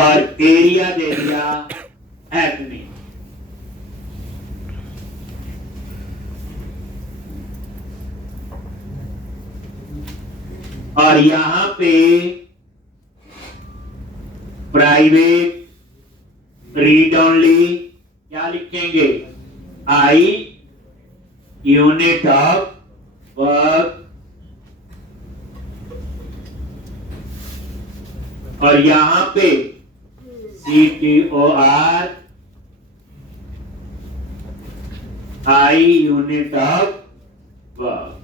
और एरिया दे दिया एडमिन। और यहां पे प्राइवेट रीड ओनली क्या लिखेंगे? I unit of work. और यहां पे CTOR I unit of work.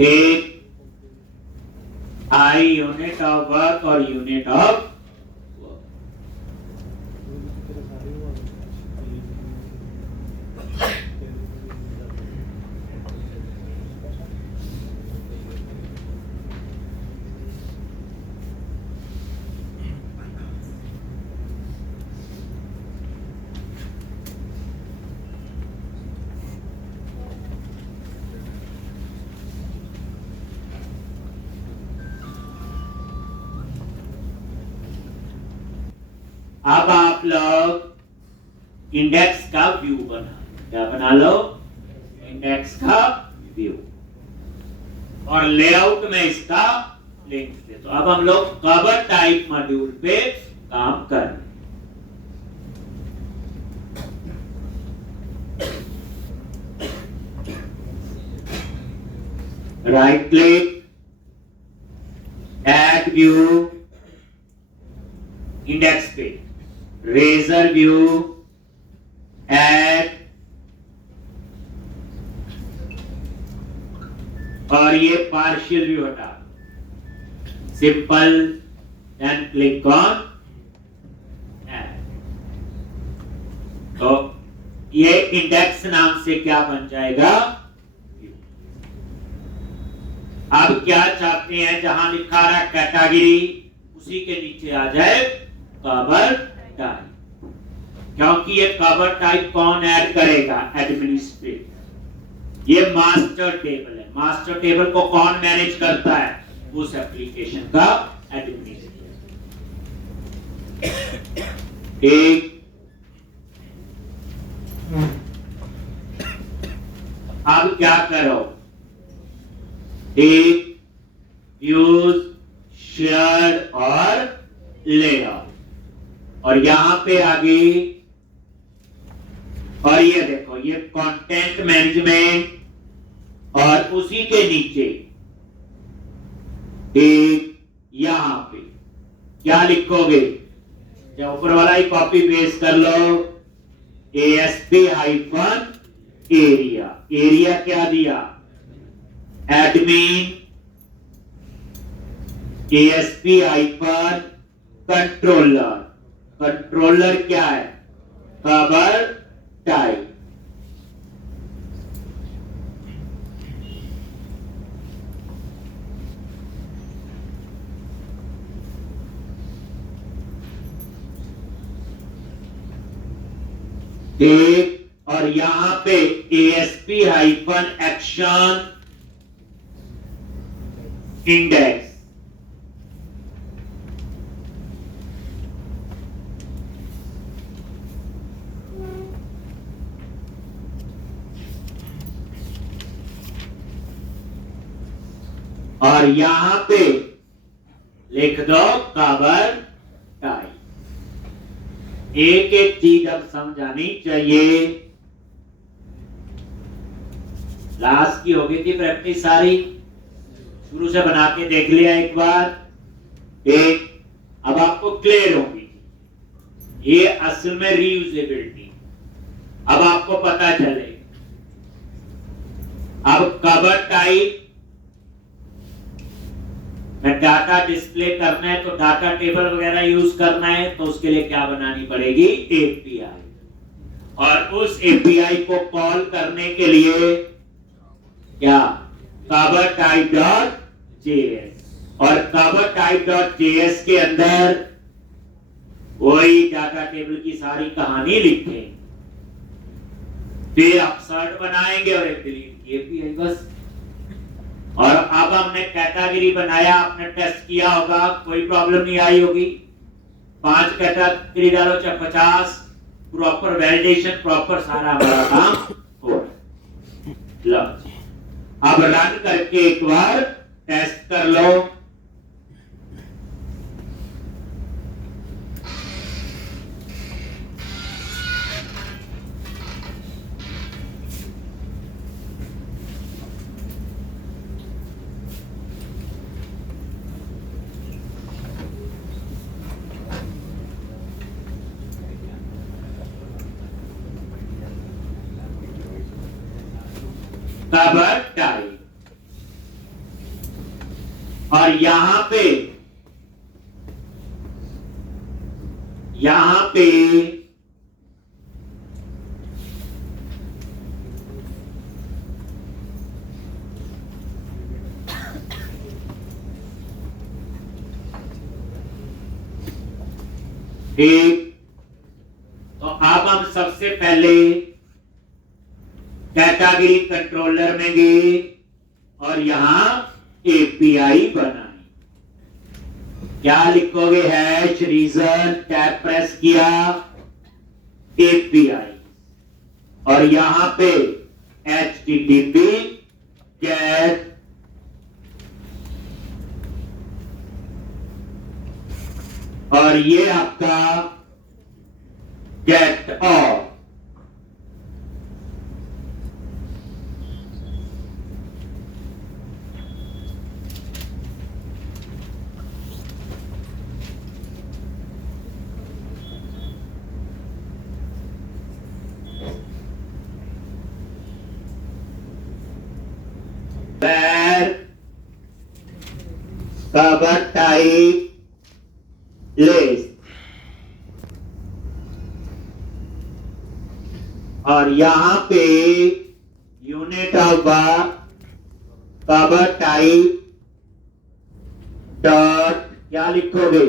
एक आई यूनिट ऑफ वर्क और यूनिट ऑफ अब आप लोग इंडेक्स का व्यू बना, क्या बना लो? इंडेक्स का व्यू। और लेआउट में इसका लिंक दे। तो अब हम लोग कवर टाइप मॉड्यूल पे काम कर रहे हैं। Right click, add view, index पे रेजर व्यू, ऐड, और ये पार्शियल व्यू हटा, simple, then click on add. तो ये इंडेक्स नाम से क्या बन जाएगा? अब क्या चाहते हैं? जहां लिखा रहा कैटेगरी उसी के नीचे आ जाए कवर टाइप, क्योंकि ये कवर टाइप कौन ऐड करेगा? एडमिनिस्ट्रेटर। ये मास्टर टेबल है। मास्टर टेबल को कौन मैनेज करता है? उस एप्लीकेशन का एडमिनिस्ट्रेटर। एक अब क्या करो? एक व्यूज, शेयर और लेआउट, और यहां पे आगे, और ये देखो ये कंटेंट मैनेजमेंट, और उसी के नीचे एक यहां पे क्या लिखोगे? या ऊपर वाला ही कॉपी पेस्ट कर लो, ASP हाइफन एरिया। एरिया क्या दिया? Admin, ASP hyphen controller. Controller क्या है? Cover type. एक, और यहां पे ASP हाइफन एक्शन इंडेक्स। और यहां पे लिख दो कवर टाइप। एक एक चीज अब समझानी चाहिए। लास्ट की हो गई थी प्रैक्टिस सारी, शुरू से बना के देख लिया एक बार। एक अब आपको क्लियर होगी ये असल में रीयूजेबिलिटी। अब आपको पता चले, अब कवर टाइप में डाटा डिस्प्ले करना है तो डाटा टेबल वगैरह यूज करना है, तो उसके लिए क्या बनानी पड़ेगी? एपीआई। और उस एपीआई को कॉल करने के लिए क्या? Cover type dot JS. और कवर टाइप डॉट जेएस के अंदर वही डाटा टेबल की सारी कहानी लिखेंगे, फिर अपसर्ट बनाएंगे और एक डिलीट की एपीआई बस। और अब हमने कैटेगरी बनाया, आपने टेस्ट किया होगा, कोई प्रॉब्लम नहीं आई होगी। 5 कैटेगरी डालो चाहे 50, प्रॉपर वैलिडेशन, प्रॉपर सारा हमारा काम हो रहा है। अब रन करके एक बार टेस्ट कर लो। कवर टाइप, और यहां पे ठीक। तो अब हम सबसे पहले कैटेगरी कंट्रोलर में गए और यहां एपीआई बनाई। क्या लिखोगे? हैश रीजन, टैब प्रेस किया, एपीआई, और यहां पे http गेट और ये आपका get all. where cover type list, और यहां पे unit of cover type dot क्या लिखोगे?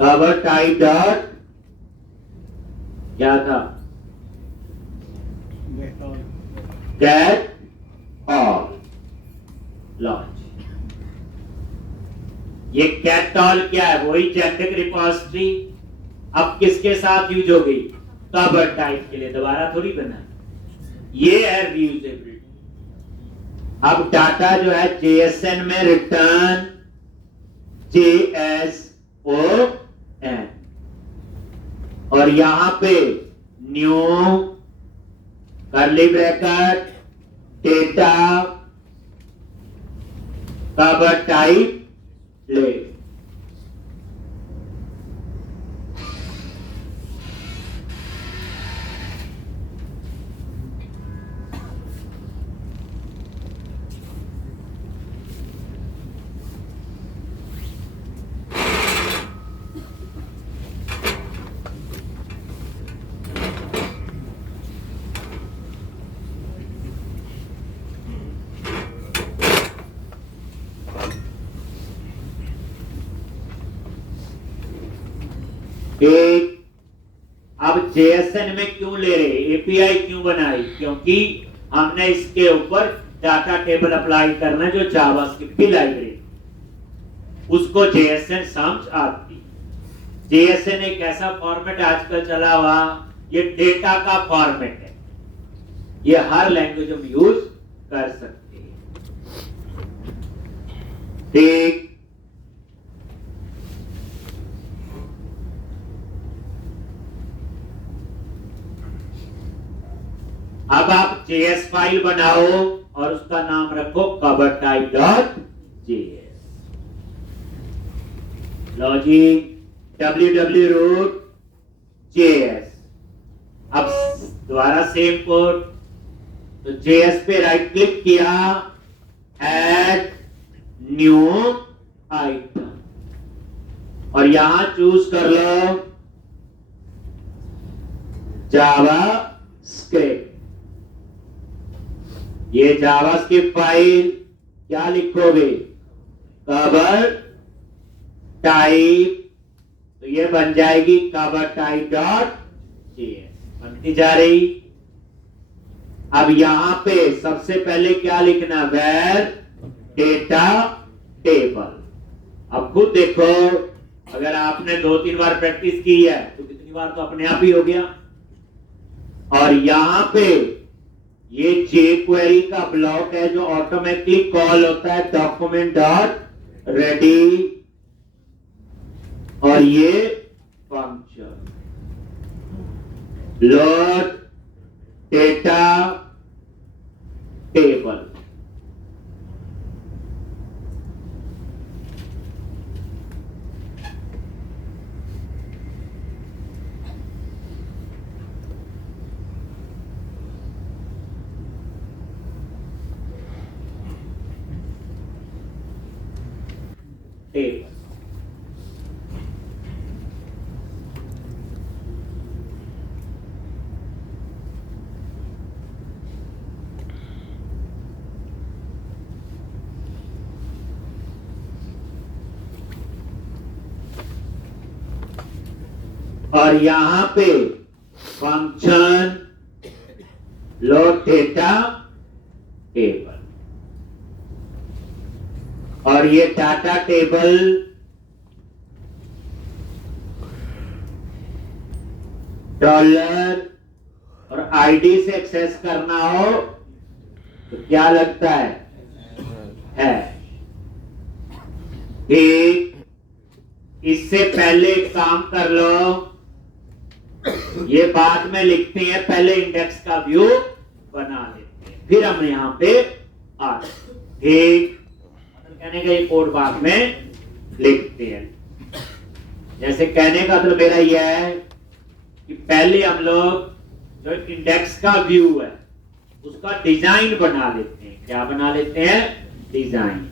कवर टाइप डॉट क्या था? Get all launch. ये गेट ऑल क्या है? वही जेनेरिक रिपोजिटरी। अब किसके साथ यूज होगी? कवर टाइप के लिए, दोबारा थोड़ी बना। ये है रीयूजेबिलिटी। अब डाटा जो है जेएसएन में रिटर्न JSON, और यहां पे new curly bracket data cover type ले। अब JSON में क्यों ले रहे? एपीआई क्यों बनाई? क्योंकि हमने इसके ऊपर डाटा टेबल अप्लाई करना, जो जावास्क्रिप्ट की लाइब्रेरी, उसको JSON समझ आती। JSON एक ऐसा फॉर्मेट आजकल चला हुआ, ये डेटा का फॉर्मेट है, ये हर लैंग्वेज में यूज कर सकते हैं। ठीक। अब आप JS फाइल बनाओ और उसका नाम रखो cover type dot JS। Logic www root JS। अब दोबारा सेम कोड, तो JS पे राइट क्लिक किया, ऐड न्यू आइटम, और यहां चूज कर लो जावा स्क्रिप्ट। ये जावास्क्रिप्ट फाइल क्या लिखोगे? कवर टाइप, तो ये बन जाएगी कवर टाइप डॉट जेएस, बनती जा रही। अब यहां पे सबसे पहले क्या लिखना, वेर डेटा टेबल। अब खुद देखो, अगर आपने 2-3 बार प्रैक्टिस की है तो कितनी बार तो अपने आप ही हो गया। और यहां पे ये jQuery का ब्लॉक है जो ऑटोमेटिकली कॉल होता है डॉक्यूमेंट डॉट रेडी, और ये function load data table. Table और यहां पे फंक्शन लोड डेटा टेबल, और ये डाटा टेबल डॉलर और आईडी से एक्सेस करना हो तो क्या लगता है। ठीक, इससे पहले एक काम कर लो, ये बाद में लिखते हैं, पहले इंडेक्स का व्यू बना लेते हैं, फिर हम यहां पे आते हैं। ठीक, मतलब कहने का ये कोड बाद में लिखते हैं। जैसे कहने का मतलब मेरा यह है कि पहले हम लोग जो इंडेक्स का व्यू है उसका डिजाइन बना लेते हैं। क्या बना लेते हैं, डिजाइन।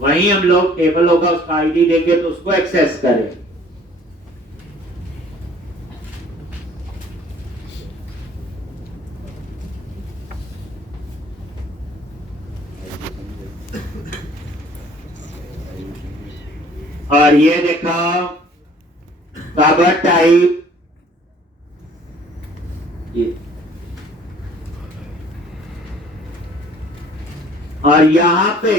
वहीं हम लोग टेबल होगा उसका आईडी देंगे तो उसको एक्सेस करें। और ये देखो कवर टाइप, ये और यहां पे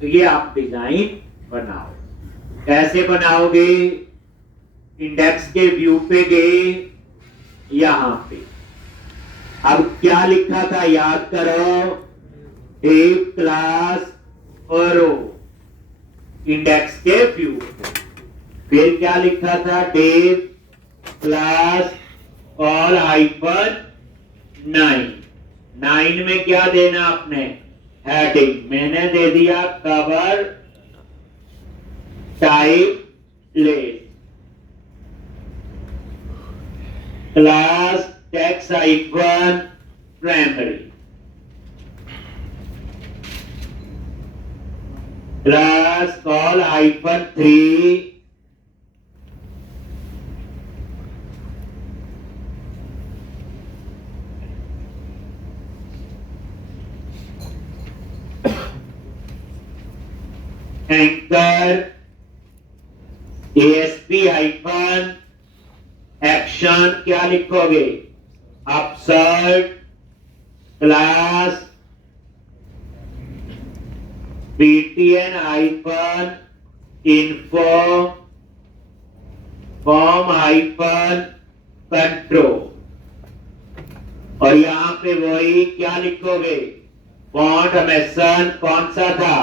तो ये आप डिजाइन बनाओ। कैसे बनाओगे, इंडेक्स के व्यू पे गए, यहां पे अब क्या लिखा था याद करो, टेप क्लास और इंडेक्स के व्यू। फिर क्या लिखा था, टेप क्लास ऑल हाइफन 9 में क्या देना आपने, हेडिंग। मैंने दे दिया cover type less, class text hyphen primary, class col hyphen 3 anchor ASP hyphen action. क्या लिखोगे, upsert class BTN hyphen info form hyphen control. और यहां पे वही क्या लिखोगे, फॉन्ट हमेशन कौन सा था,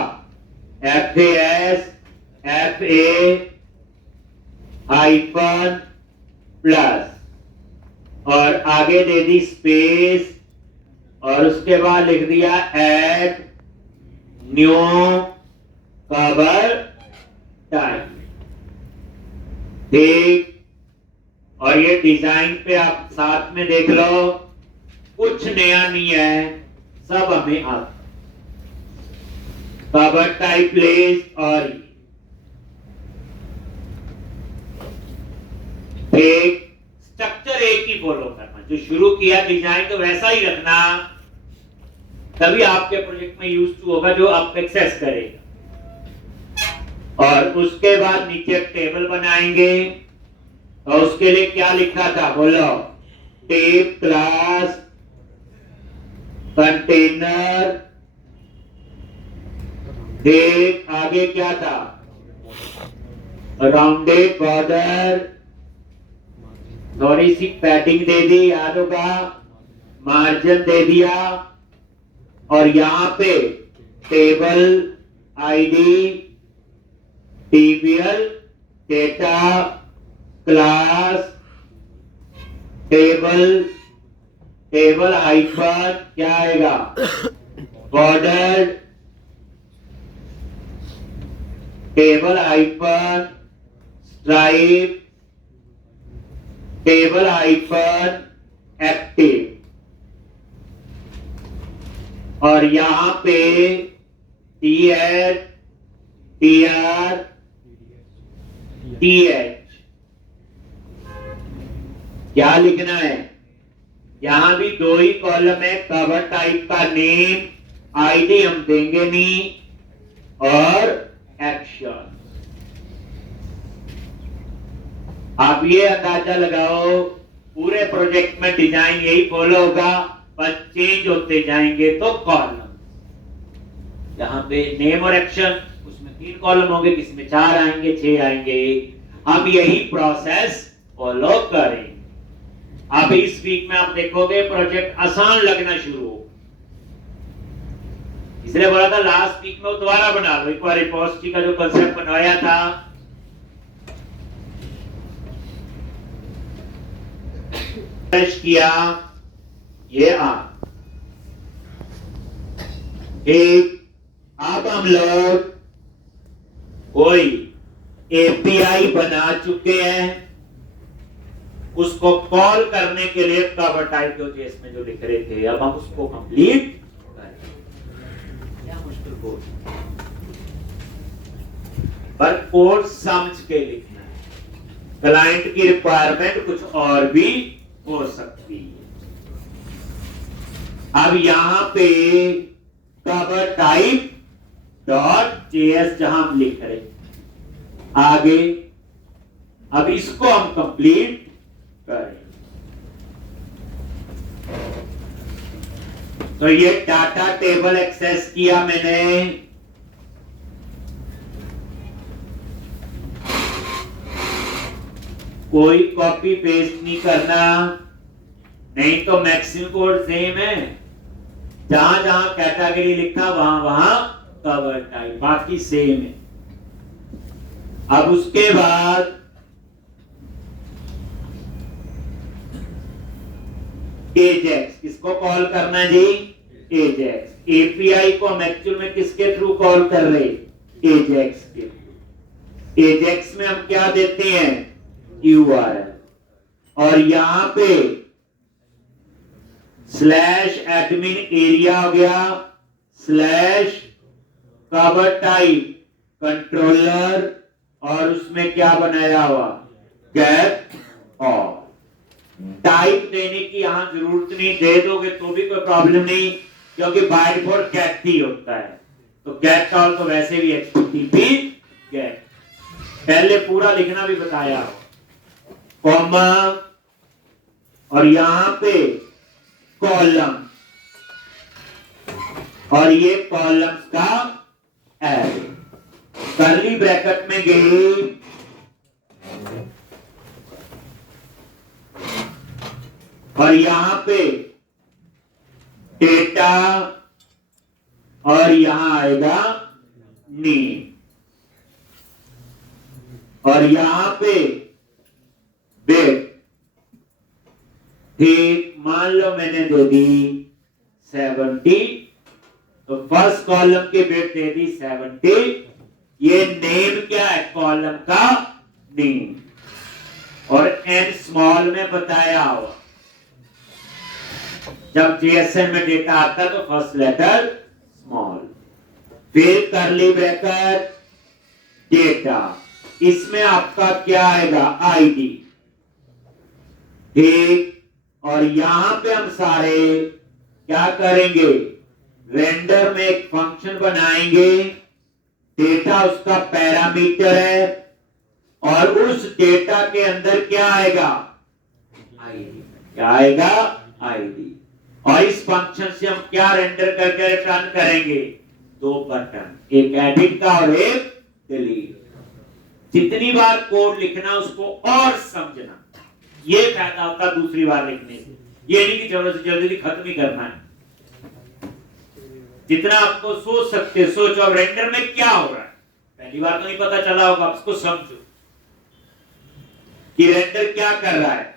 FAS FA हाइफन प्लस, और आगे दे दी स्पेस, और उसके बाद लिख दिया ऐड न्यू कवर टाइप। ठीक, और ये डिजाइन पे आप साथ में देख लो, कुछ नया नहीं है, सब हमें आता। कवर टाइप प्लेस और एक स्ट्रक्चर एक ही फॉलो करना, जो शुरू किया डिजाइन तो वैसा ही रखना, तभी आपके प्रोजेक्ट में यूज टू होगा, जो आप एक्सेस करेगा। और उसके बाद नीचे एक टेबल बनाएंगे। और उसके लिए क्या लिखा था बोलो? Tape class container. देख आगे क्या था? राउंडेड बॉर्डर, थोड़ी सी पैडिंग दे दी, याद होगा, मार्जिन दे दिया। और यहां पे table ID, TBL, data, class, table hyphen क्या आएगा? Border, table hyphen stripe, table hyphen active. और यहां पे TH, TR, TH क्या लिखना है? यहां भी दो ही कॉलम है, कवर टाइप का नेम, आईडी हम देंगे नहीं, और एक्शन। आप ये अंदाजा लगाओ पूरे प्रोजेक्ट में डिजाइन यही फॉलो होगा, पर चेंज होते जाएंगे तो कॉलम। यहाँ पे नेम और एक्शन, उसमें 3 कॉलम होंगे, किसमें 4 आएंगे, 6 आएंगे। हम यही प्रोसेस फॉलो करें। अब इस वीक में आप देखोगे प्रोजेक्ट आसान लगना शुरू हो। इसलिए बोला था लास्ट वीक में दोबारा बना लो एक बार। रिपोजिटरी का जो कंसेप्ट बनवाया था, किया ये एक। अब हम लोग कोई एपीआई बना चुके हैं, उसको कॉल करने के लिए कवर टाइप जो जेएस में जो लिख रहे थे, अब हम उसको कंप्लीट करें। क्या मुश्किल कोड, पर कोड समझ के लिखना है। क्लाइंट की रिक्वायरमेंट कुछ और भी हो सकती है। अब यहां पे कवर टाइप डॉट जेएस जहां हम लिख रहे आगे, अब इसको हम कंप्लीट करें। तो ये डाटा टेबल एक्सेस किया मैंने, कोई कॉपी पेस्ट नहीं करना, नहीं तो मैक्सिमम कोड सेम है, जहां जहां कैटेगरी लिखा वहां वहां कवर टाइप, बाकी सेम है। अब उसके बाद एजेक्स, किसको कॉल करना है जी? एजेक्स। एपीआई को हम एक्चुअल में किसके थ्रू कॉल कर रहे? एजेक्स के थ्रू। एजेक्स में हम क्या देते हैं? URL। और यहां पे स्लैश एडमिन एरिया हो गया, स्लैश कवर टाइप कंट्रोलर, और उसमें क्या बनाया हुआ? Get all. टाइप देने की यहां जरूरत नहीं, दे दोगे तो भी कोई प्रॉब्लम नहीं, क्योंकि बाय डिफॉल्ट गेट ही होता है। तो गेट ऑल तो वैसे भी HTTP गेट, पहले पूरा लिखना भी बताया, कॉमा, और यहां पे कॉलम, और ये कॉलम्स का एरे, कर्ली ब्रैकेट में गई, और यहां पे डेटा, और यहां आएगा नेम, और यहां पे वेट। ठीक, मान लो मैंने दे दी 70, तो फर्स्ट कॉलम की वेट दे दी 70। ये नेम क्या है? कॉलम का नेम, और एन स्मॉल में बताया हुआ। जब जीएसएन में डेटा आता है तो फर्स्ट लेटर स्मॉल, फिर करली ब्रैकेट डेटा, इसमें आपका क्या आएगा? आईडी। ठीक, और यहां पे हम सारे क्या करेंगे? रेंडर में एक फंक्शन बनाएंगे, डेटा उसका पैरामीटर है और उस डेटा के अंदर क्या आएगा, आईडी। क्या आएगा, आईडी। और इस फंक्शन से हम क्या रेंडर करके रिटर्न करेंगे, दो बटन, एक एडिट का और एक डिलीट। जितनी बार कोड लिखना उसको और समझना, ये फायदा होता है दूसरी बार लिखने से। ये नहीं कि जल्दी से जल्दी खत्म ही करना है। जितना आपको सोच सकते सोचो, अब रेंडर में क्या हो रहा है, पहली बार तो नहीं पता चला होगा, आप उसको समझो कि रेंडर क्या कर रहा है।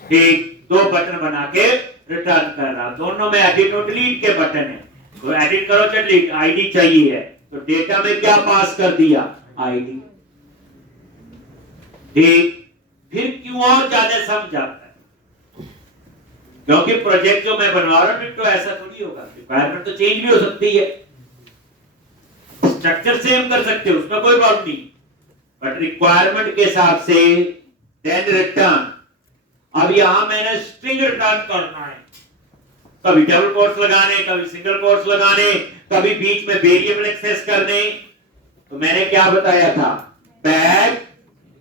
एक दो बटन बना के रिटर्न कर रहा, दोनों में एडिट और डिलीट के बटन है। तो एडिट करो चाहे डिलीट, आईडी चाहिए है तो डेटा में क्या पास कर दिया, आईडी। ठीक, फिर क्यों और ज्यादा समझ आता है, क्योंकि प्रोजेक्ट जो मैं बनवा रहा हूं तो ऐसा थोड़ी होगा, रिक्वायरमेंट तो चेंज भी हो सकती है, स्ट्रक्चर सेम कर सकते हो, उसमें कोई प्रॉब्लम नहीं, बट रिक्वायरमेंट के हिसाब से देन रिटर्न। अब यहां मैंने स्ट्रिंग रिटर्न करना है, कभी डबल कोट्स लगाने, कभी सिंगल कोट्स लगाने, कभी बीच में वेरिएबल एक्सेस करने। तो मैंने क्या बताया था, बैक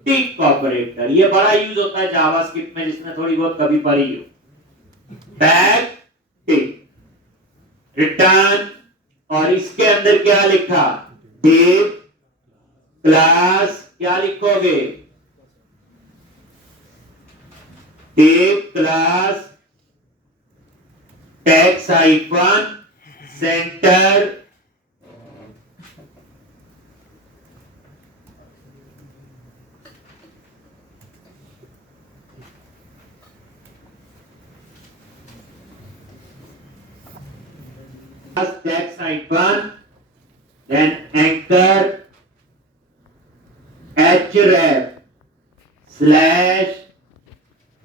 टिक ऑपरेटर, ये बड़ा यूज होता है जावास्क्रिप्ट में, जिसने थोड़ी बहुत कभी पढ़ी हो। बैक टिक रिटर्न, और इसके अंदर क्या लिखा, डिव क्लास, क्या लिखोगे, div class text hyphen center text hyphen then anchor href slash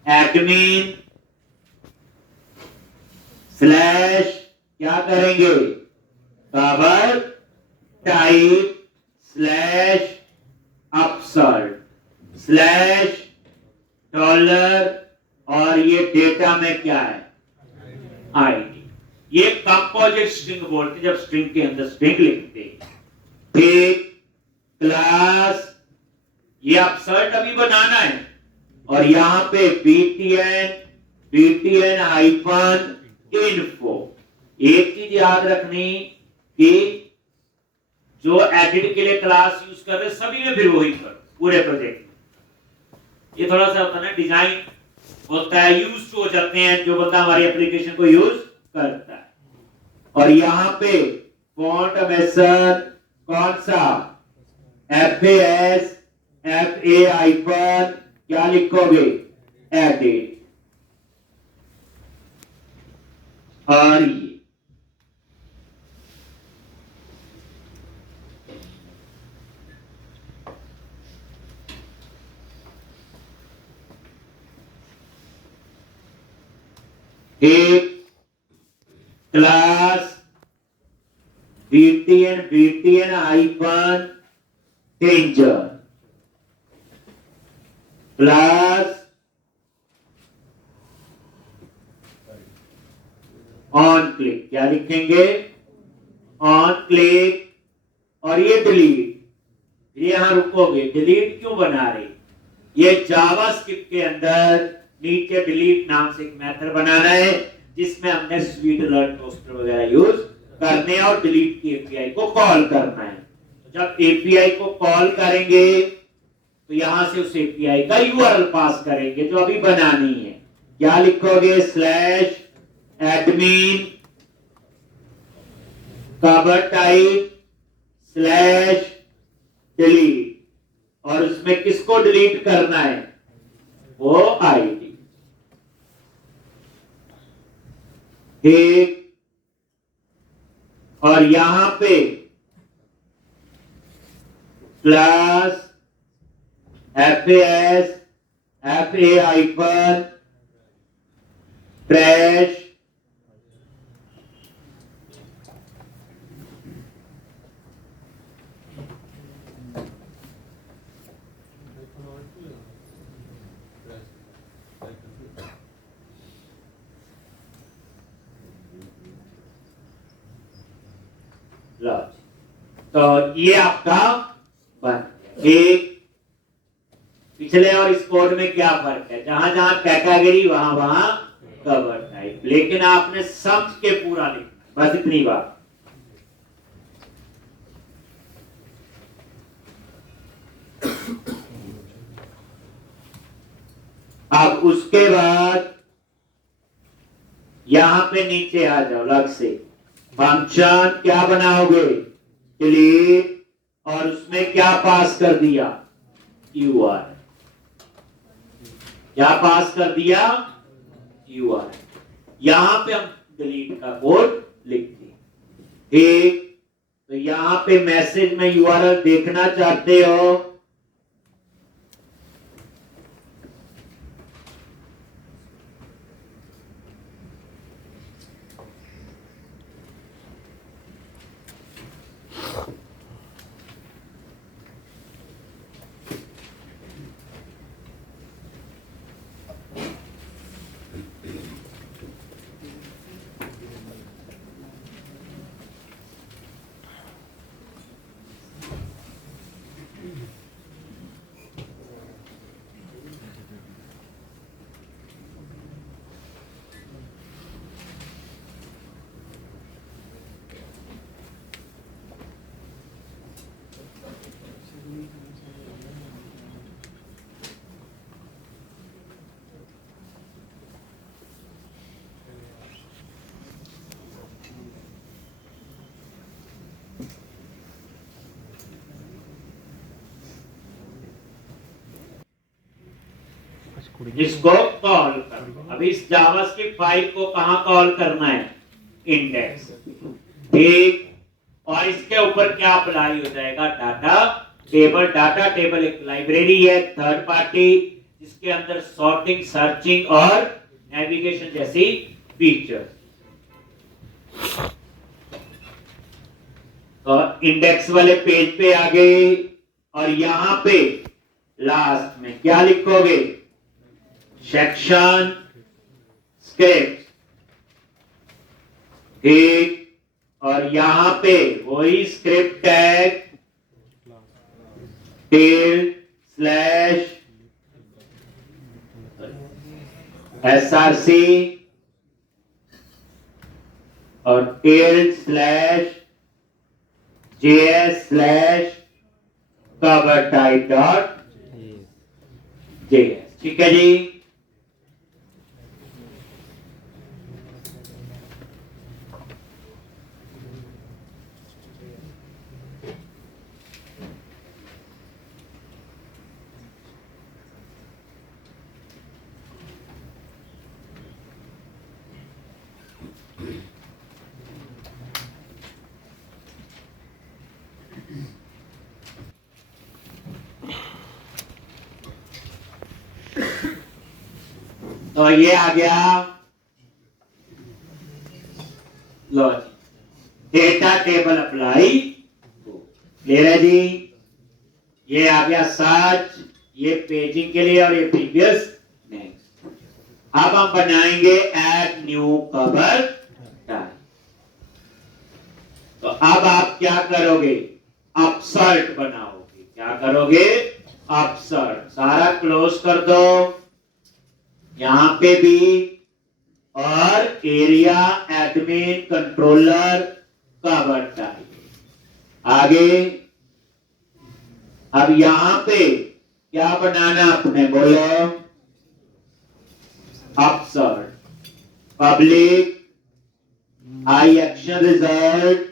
admin slash क्या करेंगे, cover type slash upsert slash dollar, और ये डेटा में क्या है, आईडी। ये कंपोजिट स्ट्रिंग बोलते, जब स्ट्रिंग के अंदर स्ट्रिंग लिखते। ठीक, क्लास, ये अपसर्ट अभी बनाना है, और यहां पे btn हाइफन इन्फो। एक चीज याद रखनी कि जो एडिट के लिए क्लास यूज कर रहे सभी में फिर वही करो पूरे प्रोजेक्ट में। ये थोड़ा सा होता है ना, डिजाइन होता है, यूज हो जाते हैं जो बंदा हमारी एप्लीकेशन को यूज करता है। और यहां पे फॉन्ट मेथड कौन सा, FAS FA हाइफन क्या लिखोगे, एडिट। और ये एक class btn hyphen danger class on click, क्या लिखेंगे, ऑन क्लिक, और ये डिलीट। ये यहां रुकोगे, डिलीट क्यों बना रहे, ये जावास्क्रिप्ट के अंदर नीचे डिलीट नाम से एक मेथड बनाना है, जिसमें हमने स्वीट अलर्ट टोस्टर वगैरह यूज करने और डिलीट की एपीआई को कॉल करना है। तो जब एपीआई को कॉल करेंगे तो यहां से उस एपीआई का यूआरएल पास करेंगे जो अभी बनानी है। क्या लिखोगे, slash admin cover type slash delete, और उसमें किसको डिलीट करना है, वो आईडी। ठीक, और यहां पे class FAS FA hyphen trash तो ये आपका बन एक। पिछले और इस कोड में क्या फर्क है? जहां जहां कैटेगरी वहां वहां कवर टाइप, लेकिन आपने समझ के पूरा लिखना, बस इतनी बात। अब उसके बाद यहां पे नीचे आ जाओ, अलग से फंक्शन क्या बनाओगे? डिलीट, और उसमें क्या पास कर दिया? यूआर। क्या पास कर दिया? यूआर। यहां पे हम डिलीट का कोड लिखते हैं, ठीक। तो यहां पे मैसेज में यूआरएल देखना चाहते हो, इसको कॉल करो। अब इस जावास्क्रिप्ट फाइल को कहां कॉल करना है? इंडेक्स, ठीक। और इसके ऊपर क्या अप्लाई हो जाएगा? Data table. डाटा टेबल एक लाइब्रेरी है, थर्ड पार्टी, जिसके अंदर सॉर्टिंग, सर्चिंग और नेविगेशन जैसी फीचर। तो इंडेक्स वाले पेज पे आ गए, और यहां पे लास्ट में क्या लिखोगे? सेक्शन स्क्रिप्ट, ठीक। और यहां पे वही script tag tilde slash SRC और tilde slash JS slash cover type dot JS, ठीक है जी। तो ये आ गया, लो जी, डेटा टेबल अप्लाई, क्लियर है जी। ये आ गया सर्च, ये पेजिंग के लिए, और ये प्रीवियस नेक्स्ट। अब हम बनाएंगे ऐड न्यू कवर टाइप। तो अब आप क्या करोगे? अपसर्ट बनाओगे। क्या करोगे? अपसर्ट। सारा क्लोज कर दो, यहां पे भी, और area admin controller cover type आगे। अब यहां पे क्या बनाना आपने? बोलो, upsert public I action result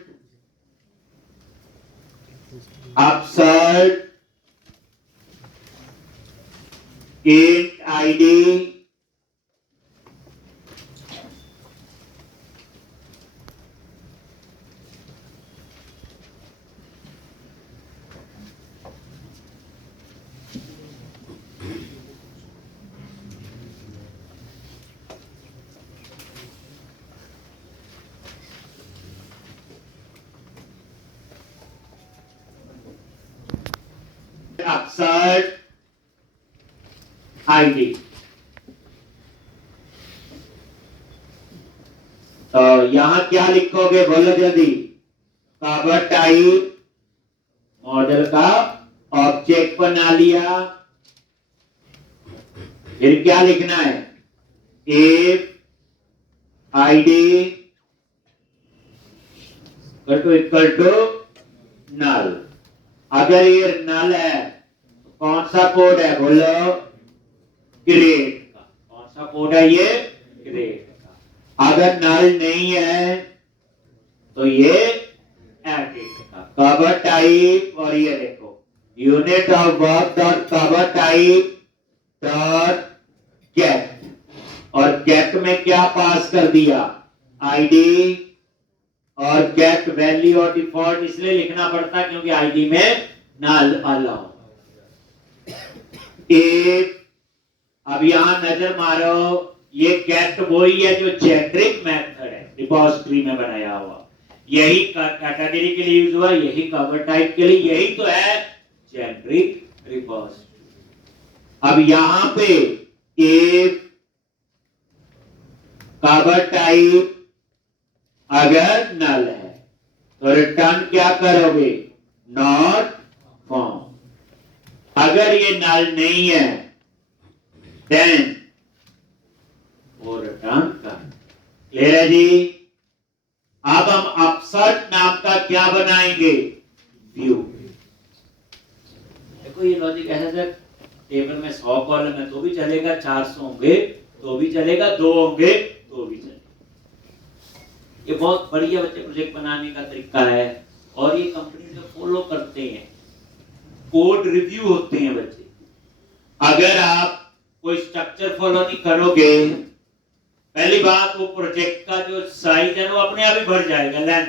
upsert int id upsert ID. तो यहां क्या लिखोगे? बोलो जल्दी। कवर टाइप मॉडल का ऑब्जेक्ट बना लिया। फिर क्या लिखना है, if ID equal to null. अगर ये नल है तो कौन सा कोड है, बोलो, ग्रेड का। कौन सा कोड है ये, ग्रेड का। अगर नल नहीं है तो ये एडिट का। कवर टाइप, और ये देखो unit of work dot cover type dot gate, और गेट में क्या पास कर दिया, आईडी, और गेट वैल्यू और डिफॉल्ट इसलिए लिखना पड़ता है क्योंकि आईडी में नल अलाउ। एक अब यहां नजर मारो, ये गेट वही है जो जेनरिक मेथड है रिपोजिटरी में बनाया हुआ, यही कैटेगरी के लिए यूज हुआ, यही कवर टाइप के लिए, यही तो है जेनरिक रिपोजिटरी। अब यहां पे एक कवर टाइप अगर नल है तो रिटर्न क्या करोगे, नॉट फाउंड। अगर ये नल नहीं है देन वो रिटर्न कर। क्लियर है जी। अब हम अपसर्ट नाम का क्या बनाएंगे, व्यू। देखो ये लॉजिक ऐसा सर, टेबल में 100 कॉलम है तो भी चलेगा, 400 होंगे तो भी चलेगा, 2 होंगे तो भी चलेगा। ये बहुत बढ़िया बच्चे प्रोजेक्ट बनाने का तरीका है, और ये कंपनी जो फॉलो करते हैं, कोड रिव्यू होते हैं बच्चे। अगर आप कोई स्ट्रक्चर फॉलो नहीं करोगे, पहली बात वो प्रोजेक्ट का जो साइज है वो अपने आप ही भर जाएगा, लेंथ।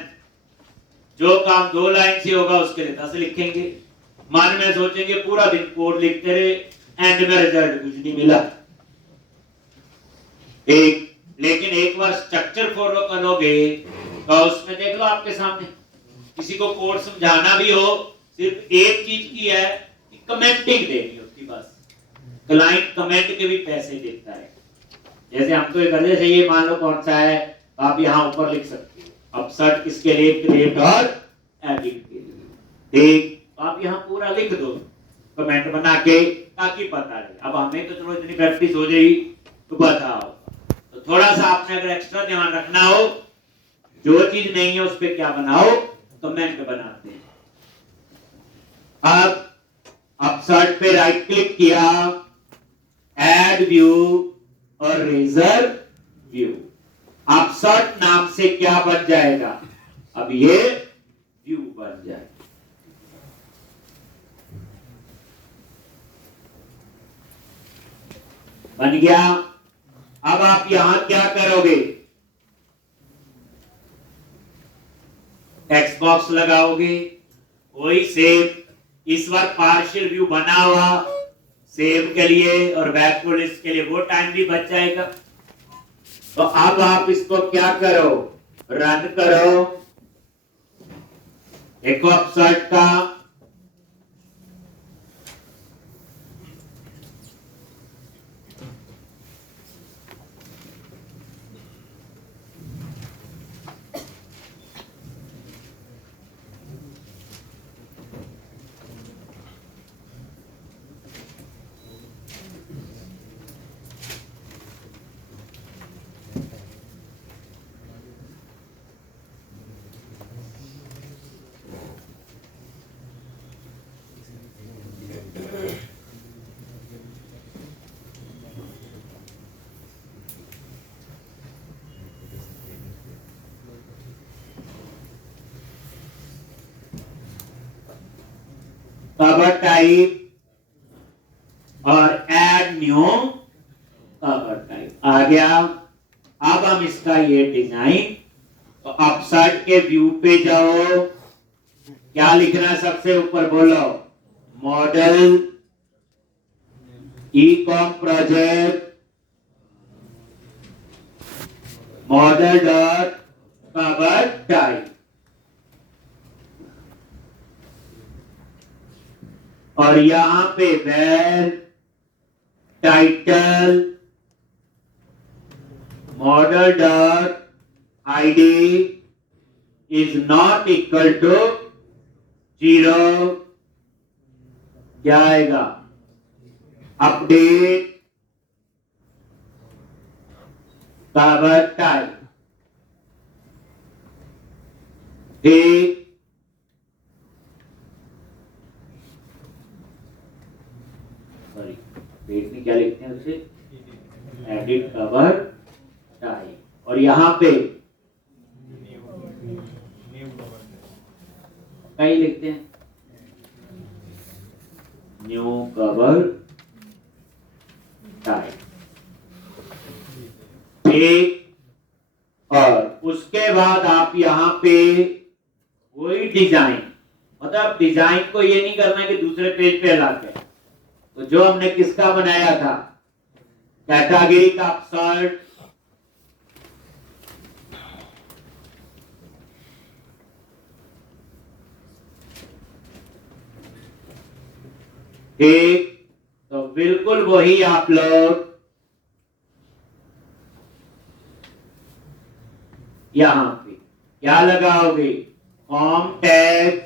जो काम 2 लाइन से होगा उसके लिए 10 लिखेंगे, मन में सोचेंगे पूरा दिन कोड लिखते रहे, एंड में रिजल्ट कुछ नहीं मिला। लेकिन एक बार स्ट्रक्चर फॉलो करोगे तो उसमें देख लो आपके सामने, किसी को कोड समझाना भी हो, सिर्फ एक चीज की है कि कमेंटिंग देनी होती बस। क्लाइंट कमेंट के भी पैसे देता है। जैसे हम तो ये कर, जैसे ये मान लो कौन सा है, आप यहाँ ऊपर लिख सकते हो अपसर्ट किसके लिए, क्रिएट और एडिट के लिए। ठीक, तो आप यहाँ पूरा लिख दो कमेंट बना के, ताकि पता रहे। अब हमें तो चलो इतनी प्रैक्टिस हो जाएगी तो बताओ, तो थोड़ा सा आपने अगर एक्स्ट्रा ध्यान रखना हो, जो चीज नहीं है उस पर क्या बनाओ, कमेंट बनाते हैं। अब अपसर्ट पे राइट क्लिक किया, ऐड व्यू और रेजर व्यू। अपसर्ट नाम से क्या बन जाएगा, अब ये व्यू बन जाएगा। बन गया। अब आप यहां क्या करोगे, टेक्स्ट बॉक्स लगाओगे, वही सेव। इस बार पार्शियल व्यू बना हुआ, सेव के लिए और बैकवर्ड लिस्ट के लिए वो टाइम भी बच जाएगा। तो अब आप इसको क्या करो, रन करो। एक अपसर्ट का कवर टाइप और ऐड न्यू कवर टाइप आ गया। अब हम इसका ये डिजाइन, तो अपसर्ट के व्यू पे जाओ, क्या लिखना है सबसे ऊपर, बोलो, model ecom project model dot cover type, और यहां पे where title model dot ID is not equal to 0, क्या आएगा? Update cover type. ठीक, सॉरी पेज में क्या लिखते हैं उसे? Edit cover type. और यहां पे कहीं लिखते हैं न्यू कवर टाइप। ठीक, और उसके बाद आप यहां पे वही डिजाइन, मतलब डिजाइन को ये नहीं करना कि दूसरे पेज पे लाते, तो जो हमने किसका बनाया था, कैटेगरी का शर्ट, ठीक, तो बिल्कुल वही आप लोग यहां पे क्या लगाओगे? Form tag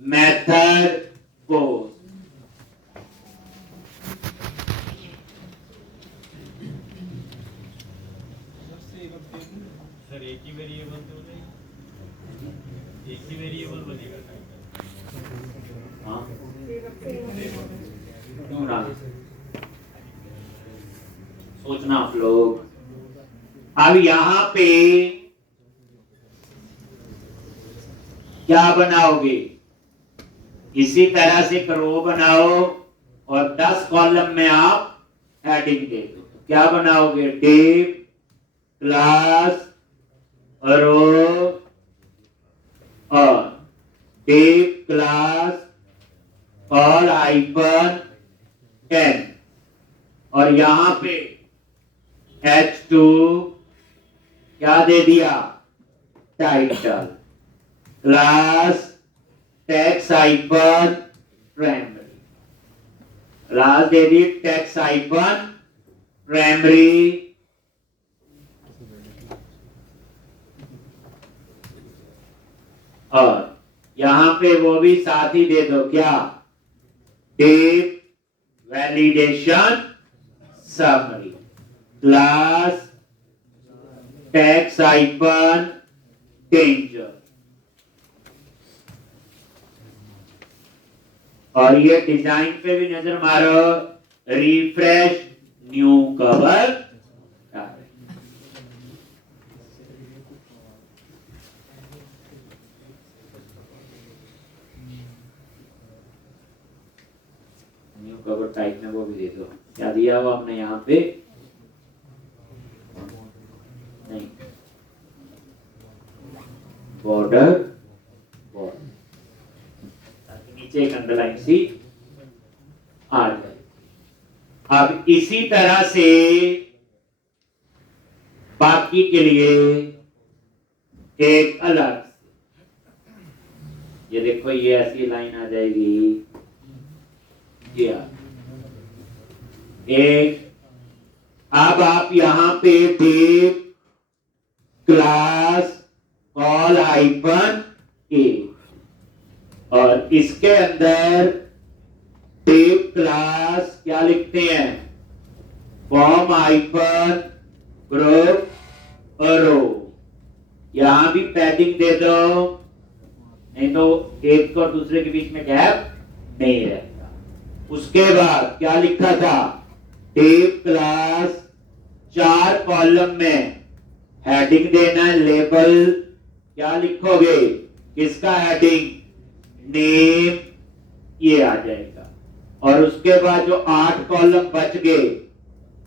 method post. Sir एक ही वेरिएबल तो नहीं, एक ही वेरिएबल बनेगा। हाँ क्यों ना सोचना आप लोग। अब यहां पे क्या बनाओगे? इसी तरह से एक रो बनाओ और 10 कॉलम में आप हेडिंग दे दो। तो क्या बनाओगे? डिव क्लास रो और डिव क्लास कॉल हाइफन 10 और यहां पे H2 क्या दे दिया? Title class text hyphen primary, class दे दी टेक्स्ट हाइफन प्राइमरी। और यहां पे वो भी साथ ही दे दो, क्या? Div validation summary class text hyphen danger. और ये डिजाइन पे भी नजर मारो, refresh new cover. New cover type में वो भी दे दो। क्या दिया हुआ आपने यहाँ पे? नहीं, बॉर्डर ताकि नीचे एक अंडरलाइन सी आ जाए। अब इसी तरह से बाकी के लिए एक अलग, ये देखो ये ऐसी लाइन आ जाएगी, किया एक। अब आप यहां पे डिव क्लास कॉल हाइफन ए और इसके अंदर डिव क्लास क्या लिखते हैं? फॉर्म हाइफन ग्रुप रो। यहां भी पैडिंग दे दो, नहीं तो एक और दूसरे के बीच में गैप नहीं रहता। उसके बाद क्या लिखा था? डिव क्लास 4 कॉलम में हेडिंग देना है, लेबल क्या लिखोगे? किसका हेडिंग? नेम, ये आ जाएगा। और उसके बाद जो 8 कॉलम बच गए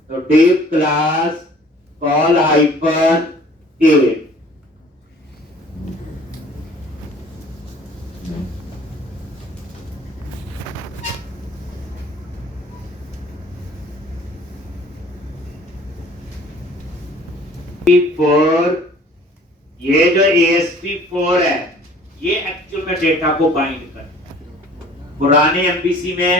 तो डिव क्लास कॉल हाइफन 8। ये जो ASP4 है ये एक्चुअल में डेटा को बाइंड करता है। पुराने MVC में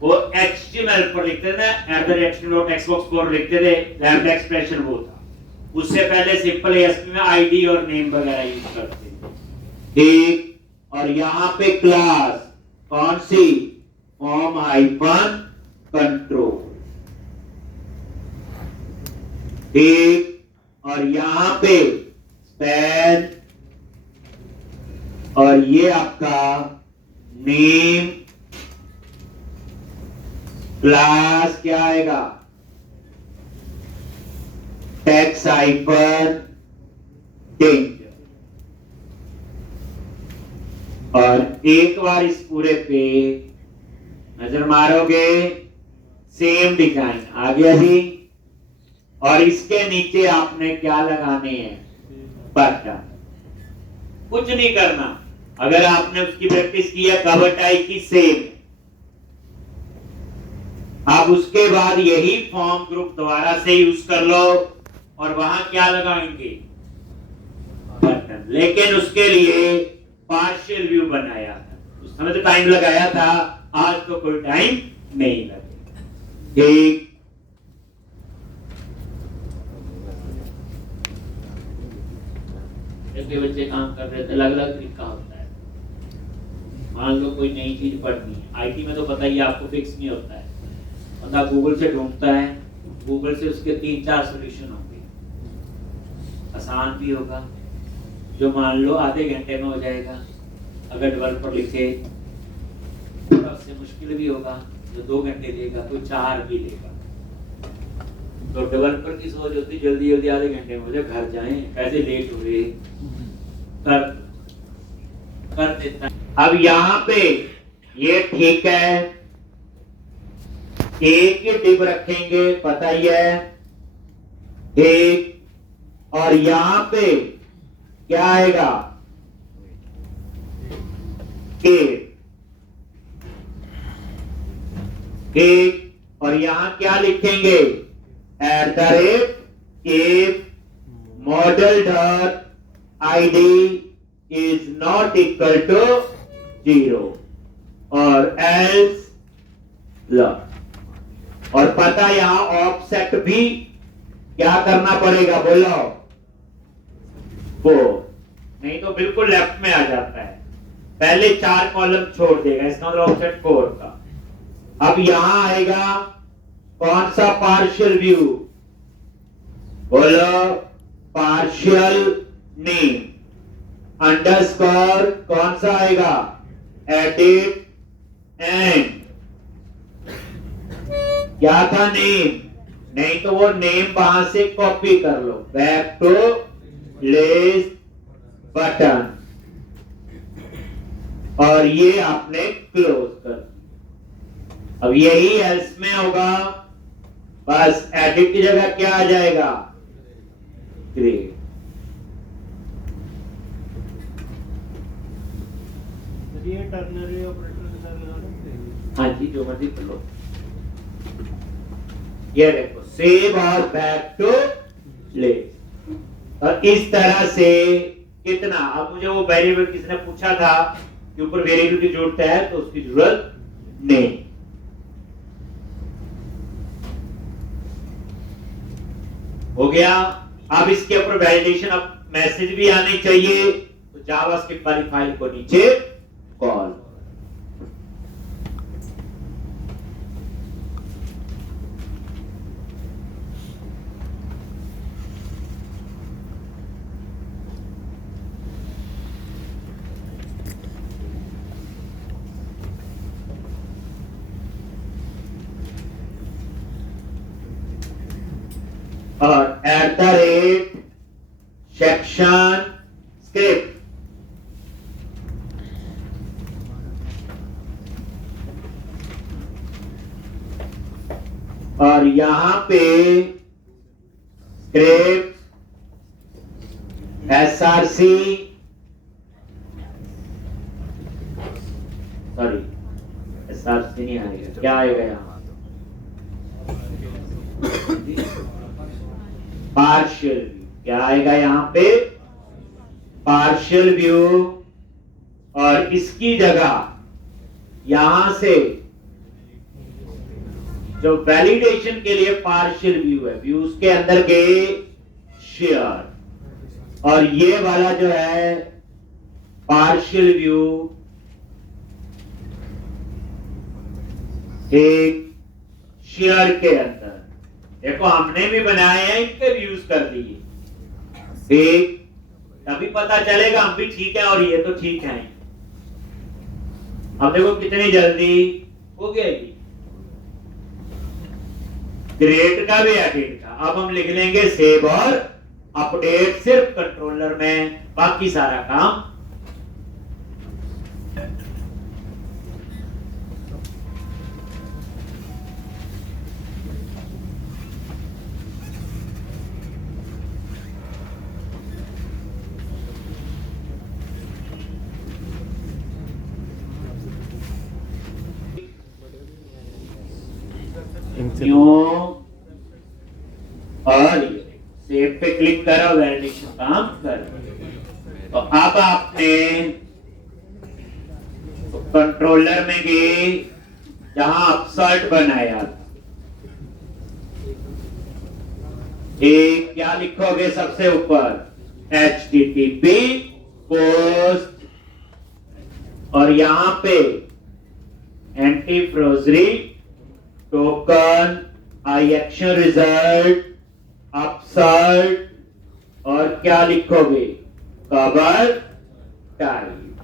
वो HTML पर लिखते थे ना, @xml.xbox4 लिखते थे, लैम्ब्डा एक्सप्रेशन वो था। उससे पहले सिंपल ASP में ID और नेम वगैरह यूज करते थे। ठीक, और यहाँ पे क्लास कौन सी? फॉर्म हाइफन कंट्रोल, ठीक। और यहां पे स्पैन, और ये आपका नेम क्लास क्या आएगा, टेक्स्ट हाइफन डेंजर। और एक बार इस पूरे पे नजर मारोगे, सेम डिजाइन आ गया जी। और इसके नीचे आपने क्या लगाने हैं, बटन। कुछ नहीं करना, अगर आपने उसकी प्रैक्टिस की है कवर टाइप की, सेम। आप उसके बाद यही फॉर्म ग्रुप दोबारा से यूज कर लो, और वहां क्या लगाएंगे, बटन। लेकिन उसके लिए पार्शियल व्यू बनाया था, उस समय तो टाइम लगाया था, आज तो कोई टाइम नहीं लगेगा, ठीक। जब बच्चे काम कर रहे थे, अलग अलग तरीका होता है। मान लो कोई नई चीज पढ़नी है, आईटी में तो पता ही आपको फिक्स नहीं होता है, बंदा गूगल से ढूंढता है, गूगल से उसके 3-4 सॉल्यूशन होंगे, आसान भी होगा जो मान लो आधे घंटे में हो जाएगा, अगर डेवलपर लिखे, थोड़ा उससे मुश्किल भी होगा जो 2 घंटे लेगा, कोई 4 भी लेगा। तो डेवलपर की सोच होती जल्दी जल्दी आधे घंटे में हो जाए, घर जाएं, पैसे लेट हुए, कर देता है। अब यहाँ पे ये ठीक है, एक ही टिप रखेंगे, पता ही है, एक। और यहां पे क्या आएगा, एक। और यहां क्या लिखेंगे, @if model dot id is not equal to 0 और else log। और पता यहां ऑफसेट भी क्या करना पड़ेगा, बोलो, वो नहीं तो बिल्कुल लेफ्ट में आ जाता है, पहले 4 कॉलम छोड़ देगा, इसका मतलब ऑफसेट 4 का। अब यहां आएगा कौन सा, पार्शियल व्यू, बोलो, पार्शियल नेम अंडरस्कोर, कौन सा आएगा, एडिट एंड, क्या था, नेम, नहीं तो वो नेम वहां से कॉपी कर लो, बैक टू प्लेस बटन, और ये आपने क्लोज कर। अब यही एल्स में होगा, बस एडिट की जगह क्या आ जाएगा, क्रिएट। ये टर्नरी ऑपरेटर के साथ लगा सकते हैं। हाँ जी, जो मर्जी कर लो। ये देखो, सेव और बैक टू प्लेस। और इस तरह से कितना, अब मुझे वो वेरिएबल किसने पूछा था कि ऊपर वेरिएबल की जरूरत है, तो उसकी जरूरत नहीं। हो गया। अब इसके ऊपर वैलिडेशन, अब मैसेज भी आने चाहिए, तो जावास्क्रिप्ट वाली फाइल को नीचे कॉल। और @section script, और यहां पे स्क्रिप्ट SRC, सॉरी SRC नहीं आएगा, क्या आएगा यहां, पार्शियल व्यू, क्या आएगा यहां पे, पार्शियल व्यू। और इसकी जगह यहां से जो वैलिडेशन के लिए पार्शियल व्यू है, व्यूज के अंदर गए शेयर, और ये वाला जो है पार्शियल व्यू एक शेयर के अंदर देखो हमने भी बनाए हैं, इनके भी यूज कर दिए। एक तभी पता चलेगा हम भी ठीक है और ये तो ठीक है। अब देखो कितनी जल्दी हो गया ये क्रिएट का भी एडिट का। अब हम लिख लेंगे सेव और अपडेट सिर्फ कंट्रोलर में, बाकी सारा काम न्यू और सेव पे क्लिक करो, वैलिडेशन काम करो। तो अब आपने कंट्रोलर में गए जहां अपसर्ट बनाया था, एक क्या लिखोगे सबसे ऊपर HTTP पोस्ट और यहां पे एंटी फ्रोजरी टोकन आई एक्शन रिजल्ट अपसर्ट और क्या लिखोगे कवर टाइप।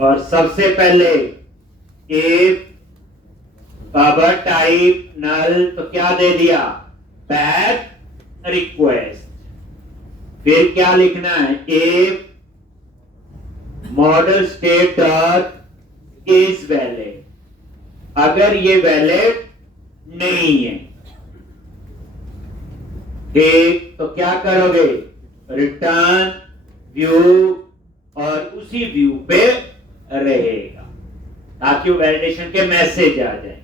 और सबसे पहले इफ कवर टाइप नल तो क्या दे दिया बैक रिक्वेस्ट। फिर क्या लिखना है if model state dot is valid, अगर ये वैलिड नहीं है ठीक तो क्या करोगे रिटर्न व्यू और उसी व्यू पे रहेगा ताकि वो वैलिडेशन के मैसेज आ जाए।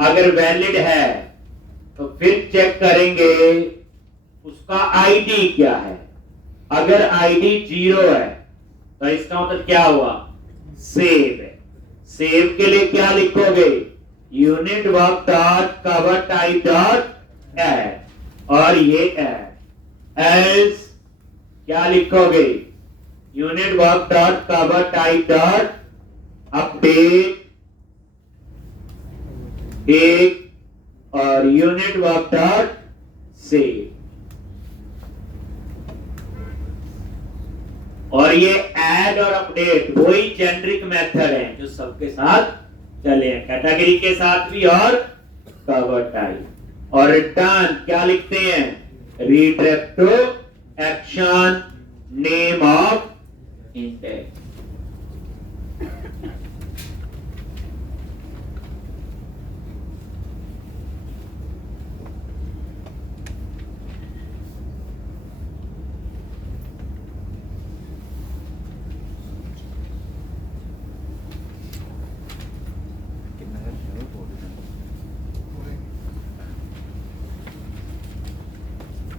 अगर वैलिड है तो फिर चेक करेंगे उसका आईडी क्या है। अगर आईडी 0 है तो इसका मतलब क्या हुआ सेव है। सेव के लिए क्या लिखोगे unit work dot cover type dot add और ये एड एल्स क्या लिखोगे unit work dot cover type dot update एक और यूनिट वर्क डॉट सेव। और ये ऐड और अपडेट वही जेनरिक मेथड है जो सबके साथ चले हैं, कैटेगरी के साथ भी और कवर टाइप। और रिटर्न क्या लिखते हैं redirect to action name of index.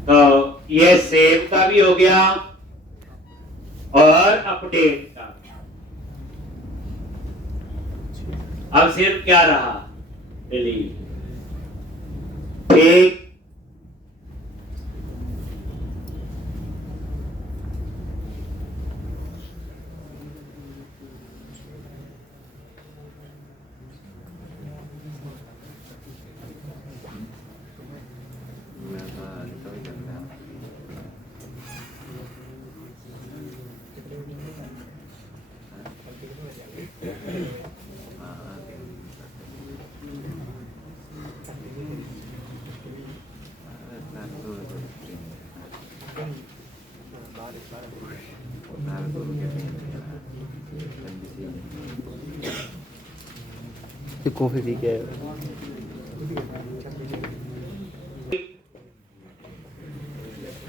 तो ये सेव का भी हो गया और अपडेट का। अब सिर्फ क्या रहा डिलीट। ठीक कॉफी पी के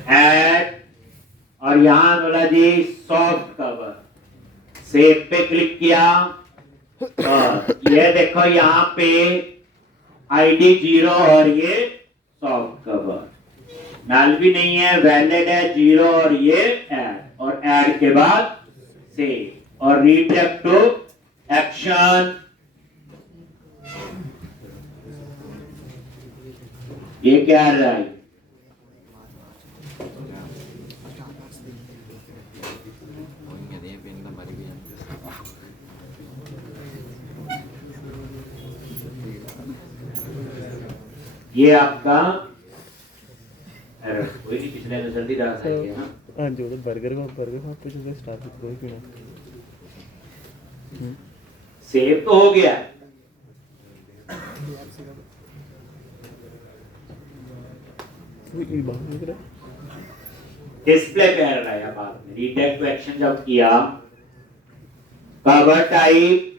ऐड और यहां बोला जी सॉफ्ट कवर। सेव पे क्लिक किया और ये देखो यहाँ पे आईडी 0 और ये सॉफ्ट कवर नल भी नहीं है वैलिड है 0 और ये ऐड और ऐड के बाद सेव और रीडायरेक्ट टू एक्शन। ये क्या रहा है ये आपका error। कोई नहीं, पिछले में जल्दी डाल सकते हैं ना। हाँ जो तो बर्गर का पे जो स्टार से कोई पीना सेव तो हो गया। कोई बात नहीं कर डिस्प्ले पे एरर आया बाद में। रीटेक टू एक्शन जब किया, कवर टाइप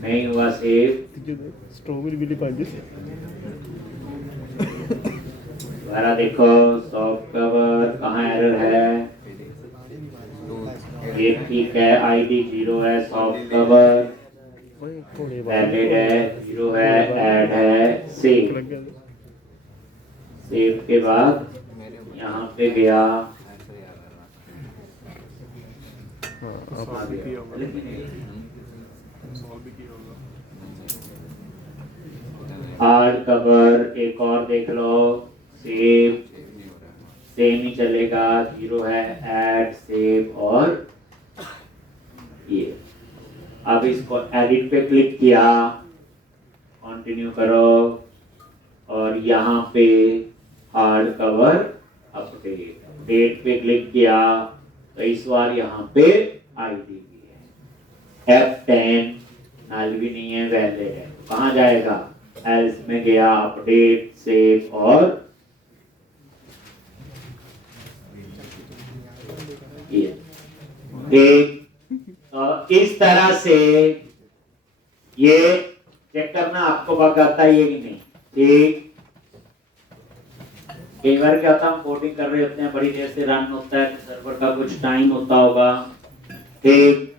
नहीं हुआ सेव। स्ट्रॉबेरी मिली पांच दोबारा देखो, सॉफ्ट कवर कहाँ एरर है। ये ठीक है, आईडी 0 है, सॉफ्ट कवर वैलिड है, 0 है, ऐड है, सेव। सेव के बाद यहाँ पे गया, हार्ड कवर एक और देख लो, सेव सेम ही चलेगा, 0 है, ऐड, सेव और ये। अब इसको एडिट पे क्लिक किया, कंटिन्यू करो और यहाँ पे हार्ड कवर अपडेट, डेट पे क्लिक किया तो इस बार यहाँ पे आईडी भी है, F10 नल भी नहीं है, वैलिड है। कहाँ जाएगा, एल्स में गया, अपडेट, सेव और ये। ठीक, तो इस तरह से ये चेक करना आपको बग आता है ये कि नहीं। ठीक, कई बार क्या होता है, हम कोडिंग कर रहे होते हैं, बड़ी देर से रन होता है, तो सर्वर का कुछ टाइम होता होगा। ठीक,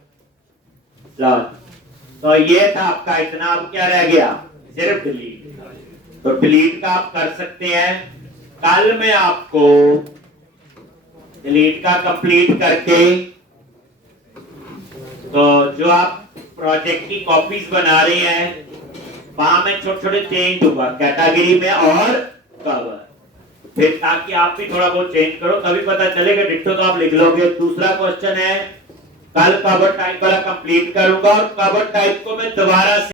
तो ये था आपका इतना। अब क्या रह गया, सिर्फ डिलीट। तो डिलीट का आप कर सकते हैं। कल मैं आपको डिलीट का कंप्लीट करके, तो जो आप प्रोजेक्ट की कॉपीज बना रहे हैं वहां में छोटे छोटे चेंज होगा कैटेगरी में और कवर, फिर ताकि आप भी थोड़ा बहुत चेंज करो, तभी पता चलेगा। डिट्टो तो आप लिख लोगे। दूसरा क्वेश्चन है, कल कवर टाइप वाला कंप्लीट करूंगा और कवर टाइप को मैं दोबारा